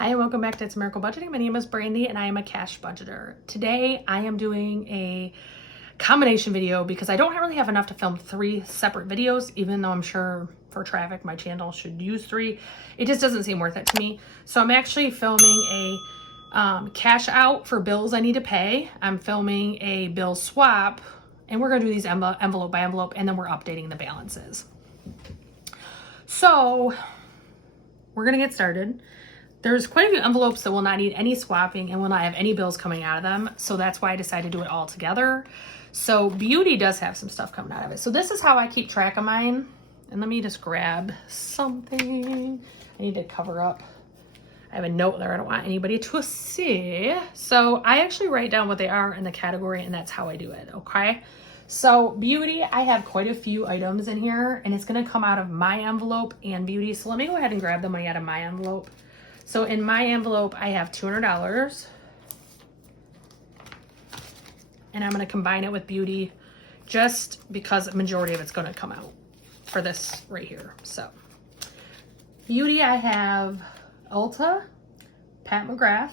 Hi and welcome back to It's a Miracle Budgeting. My name is Brandy and I am a cash budgeter. Today I am doing a combination video because I don't really have enough to film 3 separate videos, even though I'm sure for traffic my channel should use 3. It just doesn't seem worth it to me. So I'm actually filming a cash out for bills I need to pay. I'm filming a bill swap, and we're going to do these envelope by envelope, and then we're updating the balances. So we're going to get started. There's quite a few envelopes that will not need any swapping and will not have any bills coming out of them. So that's why I decided to do it all together. So Beauty does have some stuff coming out of it. So this is how I keep track of mine. And let me just grab something. I need to cover up. I have a note there. I don't want anybody to see. So I actually write down what they are in the category, and that's how I do it, okay? So Beauty, I have quite a few items in here, and it's going to come out of my envelope and Beauty. So let me go ahead and grab the money out of my envelope. So in my envelope, I have $200, and I'm going to combine it with Beauty just because the majority of it's going to come out for this right here. So Beauty, I have Ulta, Pat McGrath,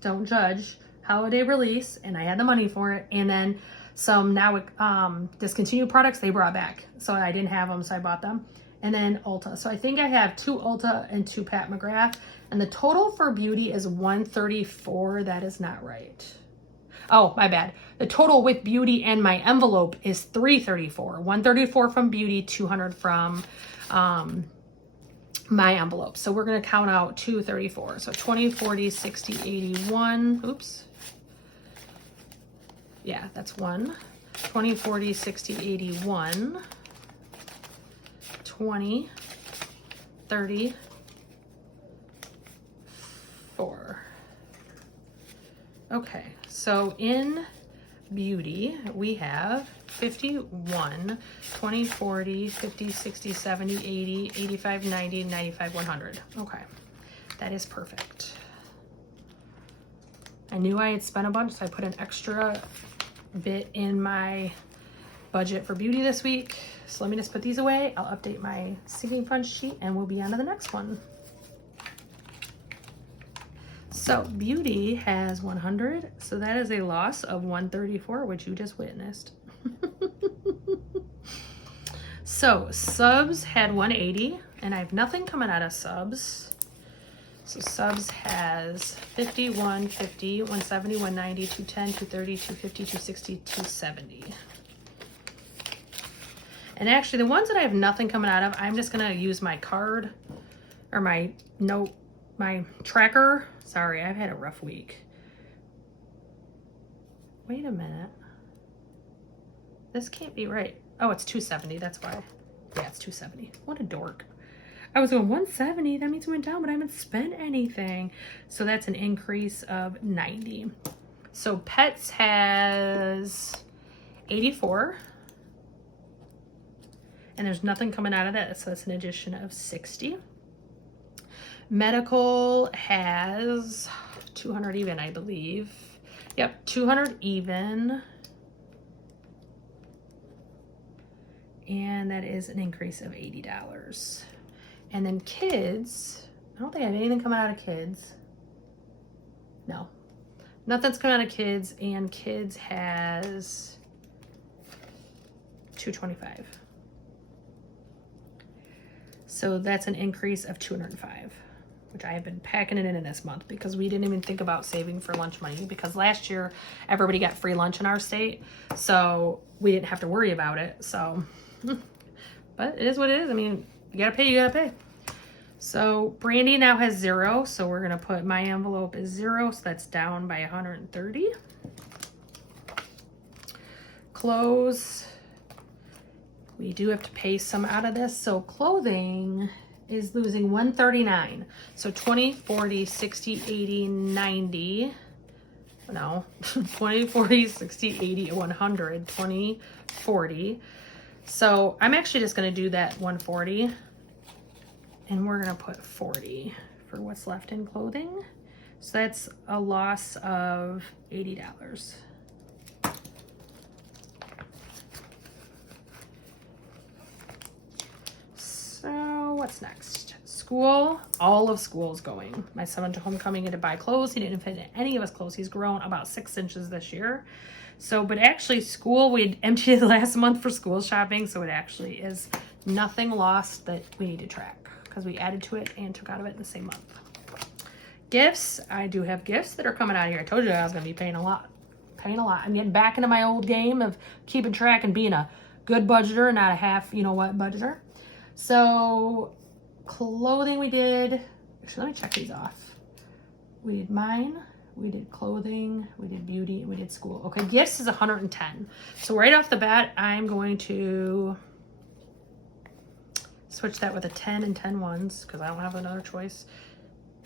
don't judge, holiday release, and I had the money for it, and then some now discontinued products they brought back. So I didn't have them, so I bought them. And then Ulta. So I think I have 2 Ulta and 2 Pat McGrath. And the total for Beauty is $134. That is not right. Oh, my bad. The total with Beauty and my envelope is $334. $134 from Beauty, $200 from my envelope. So we're going to count out $234. So 20, 40, 60, 81. Oops. Yeah, that's 1. 20, 40, 60, 81. 20, 30, 4. Okay, so in Beauty, we have 51, 20, 40, 50, 60, 70, 80, 85, 90, 95, 100. Okay, that is perfect. I knew I had spent a bunch, so I put an extra bit in my budget for Beauty this week. So let me just put these away. I'll update my sinking fund sheet and we'll be on to the next one. So Beauty has 100. So that is a loss of 134, which you just witnessed. So subs had 180, and I have nothing coming out of subs. So subs has 50, 150, 170, 190, 210, 230, 250, 260, 270. And actually, the ones that I have nothing coming out of, I'm just going to use my card or my note, my tracker. Sorry, I've had a rough week. Wait a minute. This can't be right. Oh, it's 270. That's why. Yeah, it's 270. What a dork. I was going 170. That means it went down, but I haven't spent anything. So that's an increase of 90. So Pets has 84. And there's nothing coming out of that, so that's an addition of 60. Medical has 200 even, I believe. Yep, 200 even. And that is an increase of $80. And then kids, I don't think I have anything coming out of kids. No, nothing's coming out of kids, and kids has 225. So that's an increase of 205, which I have been packing it in this month because we didn't even think about saving for lunch money because last year everybody got free lunch in our state. So we didn't have to worry about it. So, but it is what it is. I mean, you gotta pay, you gotta pay. So Brandy now has 0. So we're gonna put my envelope is 0. So that's down by 130. Clothes. We do have to pay some out of this. So clothing is losing 139. So 20, 40, 60, 80, 90. No, 20, 40, 60, 80, 100, 20, 40. So I'm actually just going to do that 140. And we're going to put 40 for what's left in clothing. So that's a loss of $80. So what's next? School school, all of school's going. My son went to homecoming and to buy clothes. He didn't fit in any of his clothes. He's grown about 6 inches this year. So, but actually school, we emptied it last month for school shopping. So it actually is nothing lost that we need to track because we added to it and took out of it in the same month. Gifts, I do have gifts that are coming out of here. I told you I was going to be paying a lot. I'm getting back into my old game of keeping track and being a good budgeter and not a half, you know what, budgeter. So clothing we did, actually let me check these off. We did mine, we did clothing, we did beauty, and we did school. Okay, gifts is 110. So right off the bat, I'm going to switch that with a 10 and 10 ones because I don't have another choice.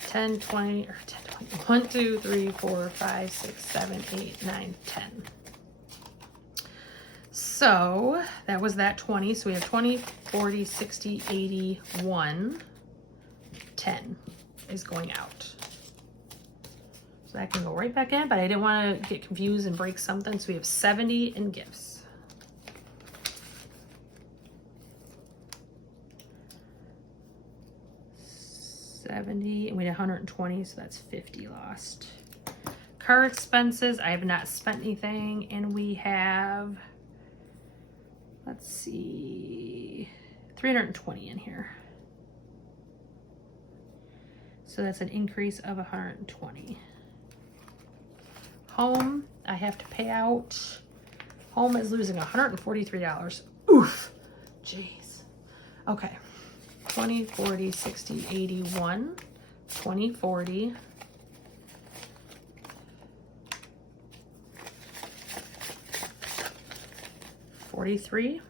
10, 20, or 10, 20. 1, 2, 3, 4, 5, 6, 7, 8, 9, 10. So that was that 20. So we have 20, 40, 60, 80, 1, 10 is going out. So that can go right back in, but I didn't want to get confused and break something. So we have 70 in gifts. 70, and we did 120, so that's 50 lost. Car expenses, I have not spent anything, and we have, let's see, 320 in here. So that's an increase of 120. Home, I have to pay out. Home is losing $143. Oof, jeez. Okay. 20, 40, 60, 81, 20, 40, 43.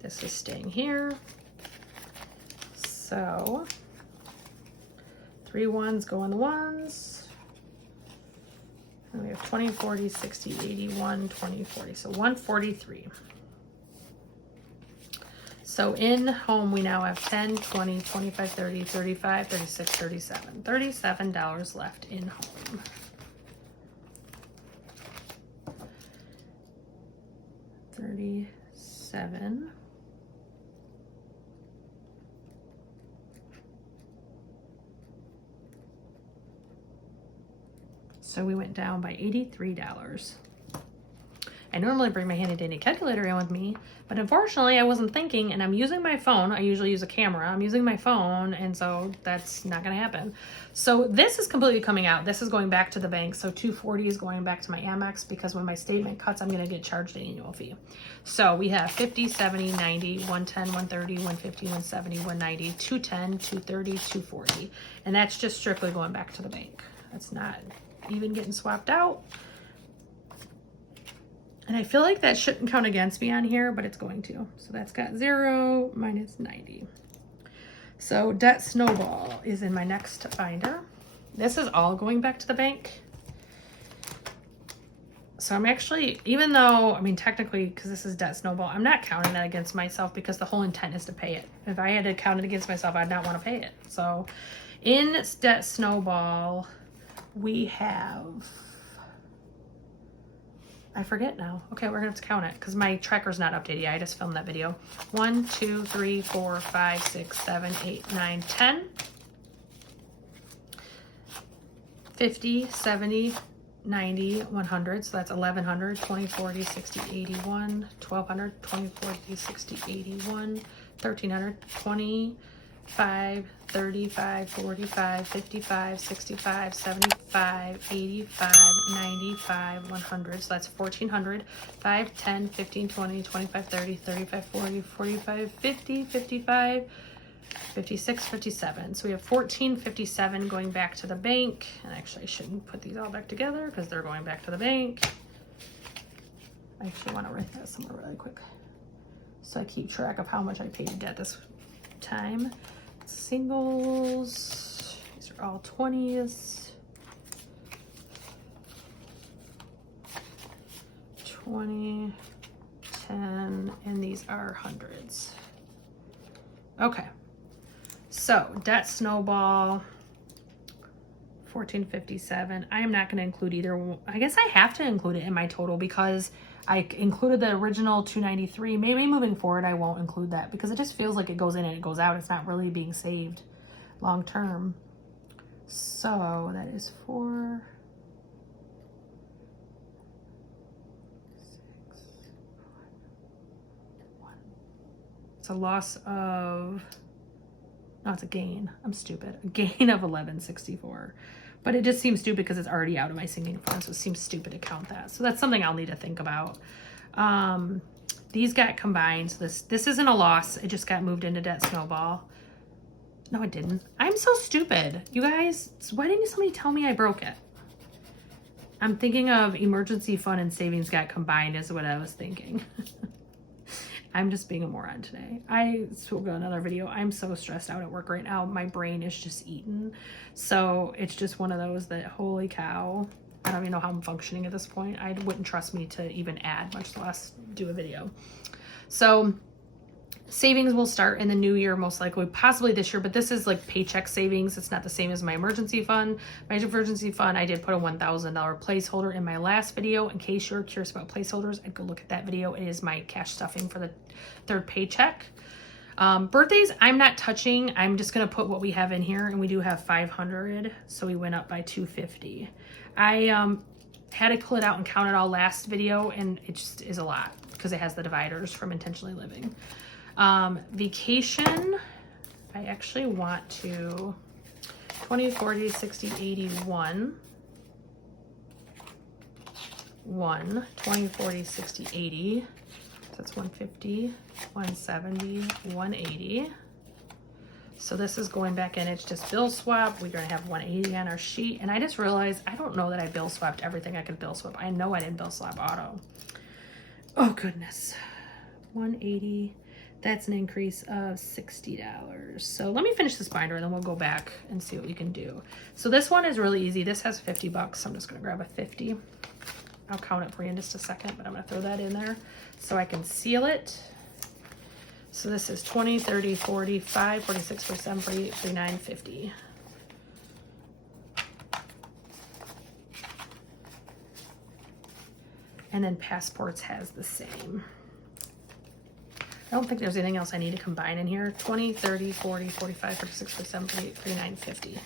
This is staying here. So 3 ones go in the ones. And we have 20, 40, 60, 81, 20, 40. So 143. So in home, we now have 10, 20, 25, 30, 35, 36, 37. $37 left in home. $37. So we went down by $83. I normally bring my handy dandy calculator in with me, but unfortunately I wasn't thinking, and I'm using my phone. I usually use a camera. I'm using my phone, and so that's not gonna happen. So this is completely coming out. This is going back to the bank. So 240 is going back to my Amex because when my statement cuts, I'm gonna get charged an annual fee. So we have 50, 70, 90, 110, 130, 150, 170, 190, 210, 230, 240. And that's just strictly going back to the bank. That's not even getting swapped out. And I feel like that shouldn't count against me on here, but it's going to. So that's got 0 minus 90. So debt snowball is in my next binder. This is all going back to the bank. So I'm actually, even though, I mean, technically, because this is debt snowball, I'm not counting that against myself because the whole intent is to pay it. If I had to count it against myself, I'd not want to pay it. So in debt snowball, we have, I forget now. Okay, we're gonna have to count it because my tracker's not updated yet. I just filmed that video. 1, 2, 3, 4, 5, 6, 7, 8, 9, 10. 50, 70, 90, 100. So that's 1100, 20, 40, 60, 81, 1200, 20, 40, 60, 81, 1300, 25, 35, 45, 55, 65, 75, 85, 95, 100. So that's 1400, 5, 10, 15, 20, 25, 30, 35, 40, 45, 50, 55, 56, 57. So we have 1457 going back to the bank. And actually I shouldn't put these all back together because they're going back to the bank. I actually want to write that somewhere really quick so I keep track of how much I paid debt this time. Singles, these are all 20s. 20, 10, and these are hundreds. Okay, so debt snowball, 1457. I am not going to include either. I guess I have to include it in my total because I included the original 293. Maybe moving forward I won't include that because it just feels like it goes in and it goes out. It's not really being saved. long term. So that is 4, 6, 1. It's a loss of, no, it's a gain. I'm stupid. A gain of 1164. But it just seems stupid because it's already out of my sinking fund, so it seems stupid to count that. So that's something I'll need to think about. These got combined. So this isn't a loss. It just got moved into debt snowball. No, it didn't. I'm so stupid. You guys, why didn't somebody tell me I broke it? I'm thinking of emergency fund and savings got combined is what I was thinking. I'm just being a moron today. I spoke on another video. I'm so stressed out at work right now. My brain is just eaten. So it's just one of those that, holy cow, I don't even know how I'm functioning at this point. I wouldn't trust me to even add, much less do a video. So savings will start in the new year, most likely, possibly this year, but this is like paycheck savings. It's not the same as my emergency fund. My emergency fund, I did put a $1,000 placeholder in my last video. In case you're curious about placeholders, I'd go look at that video. It is my cash stuffing for the third paycheck. Birthdays, I'm not touching. I'm just going to put what we have in here, and we do have 500, so we went up by 250. I had to pull it out and count it all last video, and it just is a lot because it has the dividers from intentionally living. Vacation, I actually want to 20, 40, 60, 80, 1, 20, 40, 60, 80. So that's 150, 170, 180. So this is going back in. It's just bill swap. We're going to have 180 on our sheet. And I just realized I don't know that I bill swapped everything I could bill swap. I know I didn't bill swap auto. Oh, goodness. 180. That's an increase of $60. So let me finish this binder and then we'll go back and see what we can do. So this one is really easy. This has 50 bucks. So I'm just going to grab a 50. I'll count it for you in just a second, but I'm going to throw that in there so I can seal it. So this is 20, 30, 45, 46, 47, 48, 49, 50. And then passports has the same. I don't think there's anything else I need to combine in here. 20, 30, 40, 45, 46, 47, 48, 49, 50.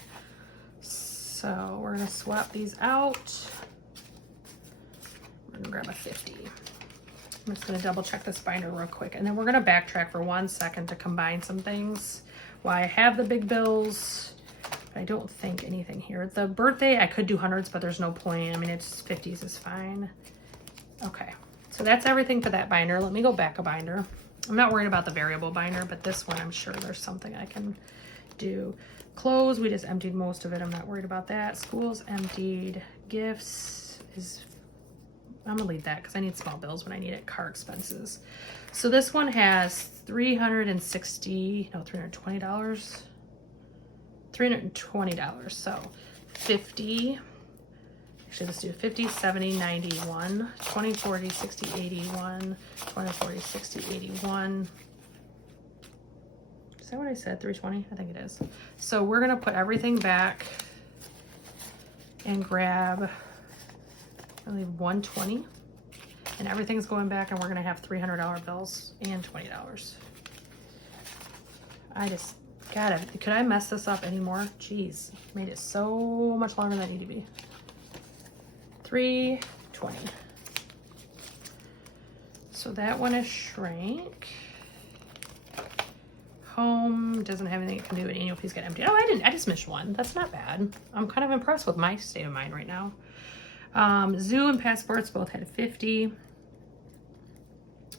So we're gonna swap these out. We're gonna grab a 50. I'm just gonna double check this binder real quick. And then we're gonna backtrack for 1 second to combine some things. Why I have the big bills, but I don't think anything here. The birthday, I could do hundreds, but there's no point. I mean, it's 50s is fine. Okay, so that's everything for that binder. Let me go back a binder. I'm not worried about the variable binder, but this one, I'm sure there's something I can do. Clothes, we just emptied most of it. I'm not worried about that. Schools emptied. Gifts is, I'm gonna leave that because I need small bills when I need it. Car expenses. So this one has $320. $320. So 50. Actually, let's do 50, 70, 91, 20, 40, 60, 81, 20, 40, 60, 81. Is that what I said? 320? I think it is. So we're going to put everything back and grab, I believe, 120. And everything's going back, and we're going to have $300 bills and $20. I just, God, could I mess this up anymore? Jeez, made it so much longer than it needed to be. 320. So that one is shrank. Home doesn't have anything it can do. An annual fees got empty. Oh, I just missed one. That's not bad. I'm kind of impressed with my state of mind right now. Zoo and passports both had 50.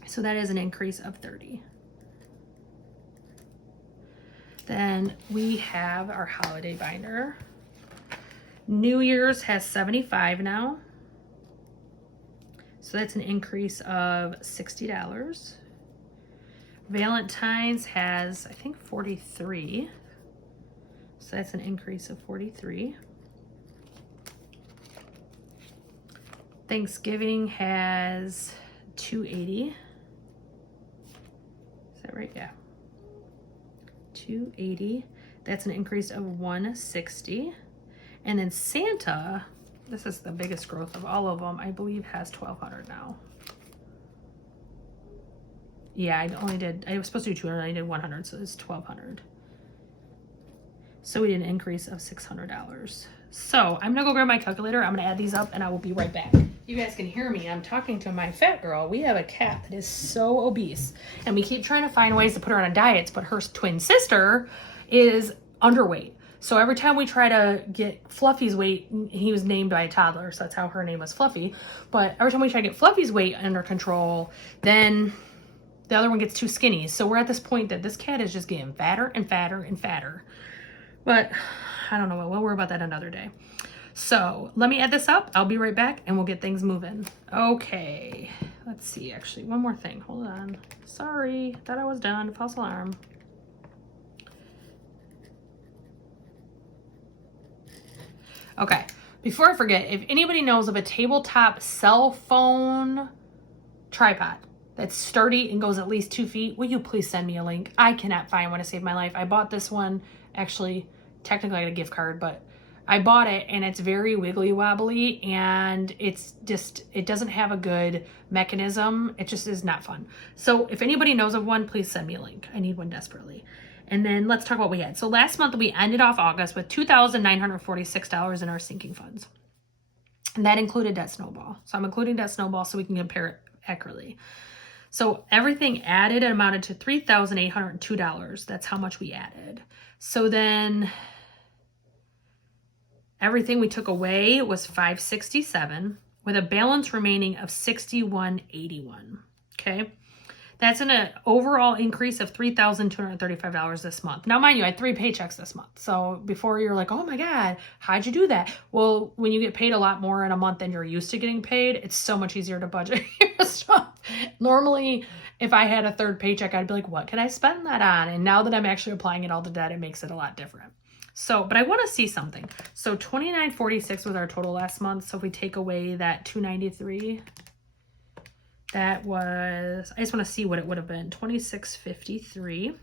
So that is an increase of 30. Then we have our holiday binder. New Year's has 75 now. So that's an increase of $60. Valentine's has, I think, 43. So that's an increase of 43. Thanksgiving has 280. Is that right? Yeah. 280. That's an increase of 160. And then Santa, this is the biggest growth of all of them, I believe has 1,200 now. Yeah, I was supposed to do 200, I did 100, so it's 1,200. So we did an increase of $600. So I'm gonna go grab my calculator. I'm gonna add these up and I will be right back. You guys can hear me. I'm talking to my fat girl. We have a cat that is so obese and we keep trying to find ways to put her on diets, but her twin sister is underweight. So every time we try to get Fluffy's weight, he was named by a toddler, so that's how her name was Fluffy. But every time we try to get Fluffy's weight under control, then the other one gets too skinny. So we're at this point that this cat is just getting fatter and fatter and fatter. But I don't know what, we'll worry about that another day. So let me add this up. I'll be right back and we'll get things moving. Okay, let's see, actually, one more thing. Hold on. Sorry, thought I was done. False alarm. Okay, before I forget, if anybody knows of a tabletop cell phone tripod that's sturdy and goes at least 2 feet, will you please send me a link? I cannot find one to save my life. I bought this one, actually, technically I got a gift card, but I bought it and it's very wiggly wobbly and it's just, it doesn't have a good mechanism. It just is not fun. So if anybody knows of one, please send me a link. I need one desperately. And then let's talk about what we had. So last month we ended off August with $2,946 in our sinking funds. And that included Debt Snowball. So I'm including Debt Snowball so we can compare it accurately. So everything added amounted to $3,802. That's how much we added. So then everything we took away was $567 with a balance remaining of $6,181. Okay. That's an overall increase of $3,235 this month. Now, mind you, I had 3 paychecks this month. So before you're like, oh my God, how'd you do that? Well, when you get paid a lot more in a month than you're used to getting paid, it's so much easier to budget your stuff. Normally, if I had a 3rd paycheck, I'd be like, what can I spend that on? And now that I'm actually applying it all to debt, it makes it a lot different. So, but I want to see something. So $2,946 was our total last month. So if we take away that $293, that was, I just want to see what it would have been, $2,653.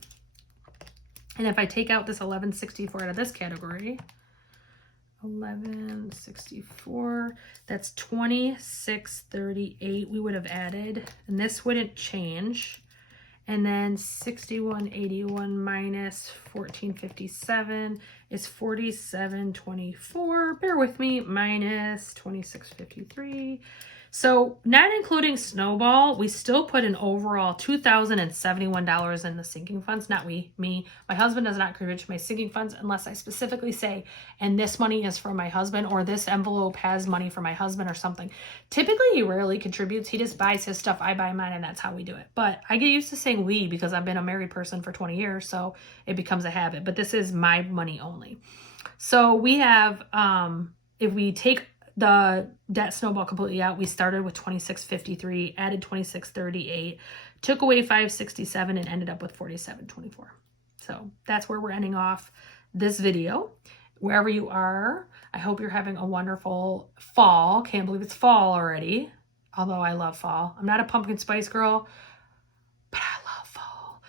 And if I take out this $1,164 out of this category, $1,164, that's $2,638 we would have added, and this wouldn't change. And then $6,181 minus $1,457 is $4,724. Bear with me, minus $2,653. So not including Snowball, we still put an overall $2,071 in the sinking funds. Not me. My husband does not contribute to my sinking funds unless I specifically say, and this money is for my husband, or this envelope has money for my husband or something. Typically, he rarely contributes. He just buys his stuff. I buy mine, and that's how we do it. But I get used to saying we because I've been a married person for 20 years, so it becomes a habit. But this is my money only. So we have, if we take the Debt Snowball completely out, we started with $2,653, added $2,638, took away $567, and ended up with $4,724. So that's where we're ending off this video. Wherever you are, I hope you're having a wonderful fall. Can't believe it's fall already, although I love fall. I'm not a pumpkin spice girl, but I love fall.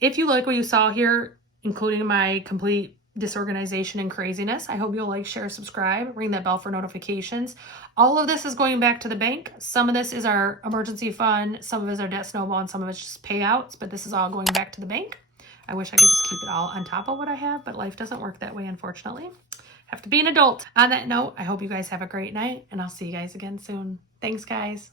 If you like what you saw here, including my complete disorganization and craziness, I hope you'll like, share, subscribe, ring that bell for notifications. All of this is going back to the bank. Some of this is our emergency fund, some of it is our Debt Snowball, and some of it's just payouts, but this is all going back to the bank. I wish I could just keep it all on top of what I have, but life doesn't work that way, unfortunately. Have to be an adult. On that note, I hope you guys have a great night, and I'll see you guys again soon. Thanks, guys.